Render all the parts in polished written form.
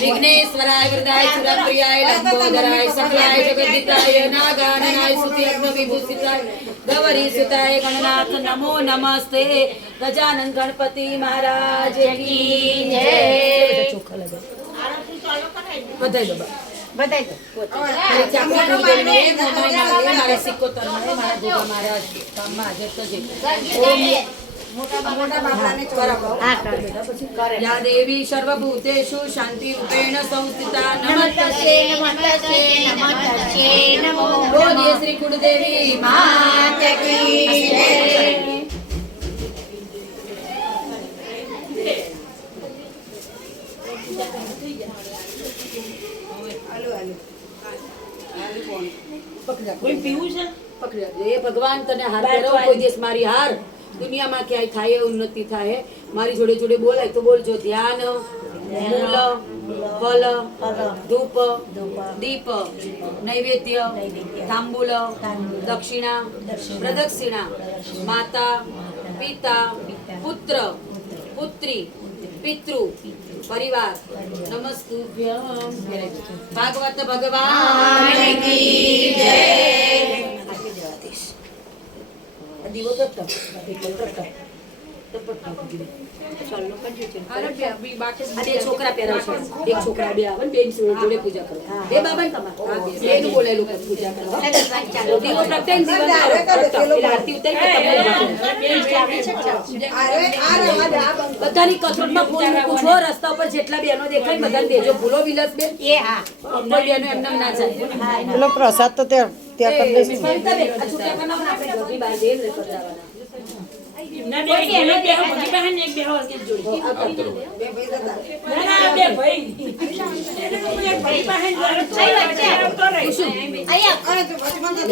विघ्नेश्वराय वरदाय सुरप्रियाय लंबोदराय सकलाय जगद्दिताय नागाननाय सुत्यग्न विभूषिताय गौरी सुताय गणनाथ नमो नमस्ते गजानन गणपति महाराज की जय। चोखा लगा बताई दो बताई दो मारा सिक्को तर मारा गोगा महाराज काम में हाजर तो जे या देवी सर्वभूतेषु शांति रूपेण संस्थिता नमस्ते नमस्ते नमस्ते नमो बोलिए श्री कुलदेवी माता की जय। कोई पीવું છે પકડ્યા એ ભગવાન તને હાર પહેરો કોઈ દિવસ મારી હાર દુનિયામાં ક્યાંય થાય ઉન્નતિ થાય મારી જોડે જોડે બોલાય તો બોલજો ધ્યાન મૂલ ફલ ધૂપ દીપ નૈવેદ્ય તાંબૂલ દક્ષિણા પ્રદક્ષિણા માતા પિતા પુત્ર પુત્રી પિતૃ परिवार नमस्तुभ्यं भागवत भगवान की जय। दीवो एक छोकरा પહેરાવ છે એક છોકરા બે આવે બે જોડે પૂજા કરો બે બાબા તમાર બેનું બોલેલું પૂજા કરો દીવો પ્રગટાઈ જીવન કરો આરતી ઉતારી બધાની કસરતમાં ફૂલ મૂકું છો રસ્તા ઉપર જેટલા બેનો દેખાય બધાને દેજો ભૂલો વિલાસ બેન એ હા કોઈ બેનો એમને ના જાય પેલો પ્રસાદ તો ત્યાં કરી દઈશું છૂટા કરના આપણે જોગી બાર દેવ રે કરવાના ના બે બે ભગી બહેન એક બે હોર કે જોડી બે ભાઈ દાદા ના બે ભાઈ એને કોઈ એક ભાઈ બહેન જોડે તો રહી આયા અરે તો બચપન તો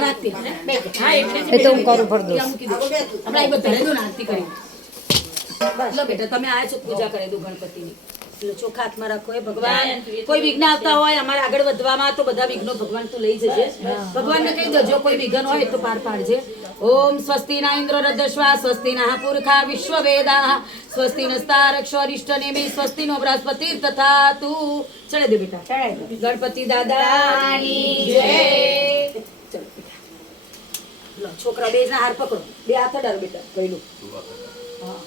આરતી હા એ તો હું કરું ભર દઉં આપણે આ બધા દો આરતી કરી બસ લો બેટા તમે આયા છો પૂજા કરી દો ગણપતિની ચોખા હાથમાં રાખો એ ભગવાન કોઈ વિઘ્ન આવતા હોય અમારે આગળ વધવામાં તો બધા વિઘ્નો ભગવાન તું લઈ જજે ભગવાનને કહી દેજો કોઈ વિઘ્ન હોય તો પાર પાડજે ઓમ સ્વસ્તિ ના ઇન્દ્ર રદ્ધશ્વા સ્વસ્તિ ના પુરખા વિશ્વવેદા સ્વસ્તિ નસ્તારક્ષરિષ્ટનેમિ સ્વસ્તિ નો બૃહસ્પતિ તથા તું ચડે દે બેટા ચડાઈ દે ગણપતિ દાદાની જય। ચલ લો છોકરા બેજના હાર પકડો બે હાથ અડાડો બેટા પહેલું હા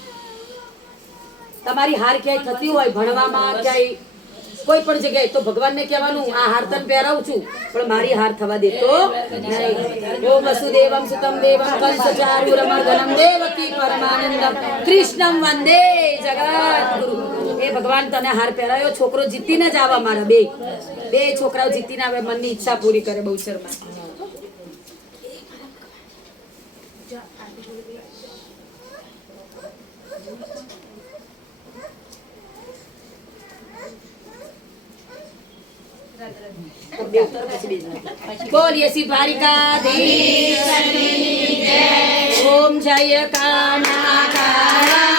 તમારી હાર ક્યાંય થતી હોય ભણવામાં ક્યાંય કોઈ પણ જગ્યાએ તો ભગવાનને કહેવાનું આ હાર તને પહેરાવું છું પણ મારી હાર થવા દેતો નહીં। ઓમ વસુદેવમ સુતમ દેવમ કંસચારુરમર્દનમ દેવકી પરમાનંદમ કૃષ્ણમ વંદે જગદ્ગુરુ। એ ભગવાન તને હાર પહેરાયો છોકરો જીતીને જ આવા મારા બે છોકરાઓ જીતીને આવે મનની ઈચ્છા પૂરી કરે બહુચરમાં बोलिए श्री द्वारिकाधीश की जय। ओम जय काना काला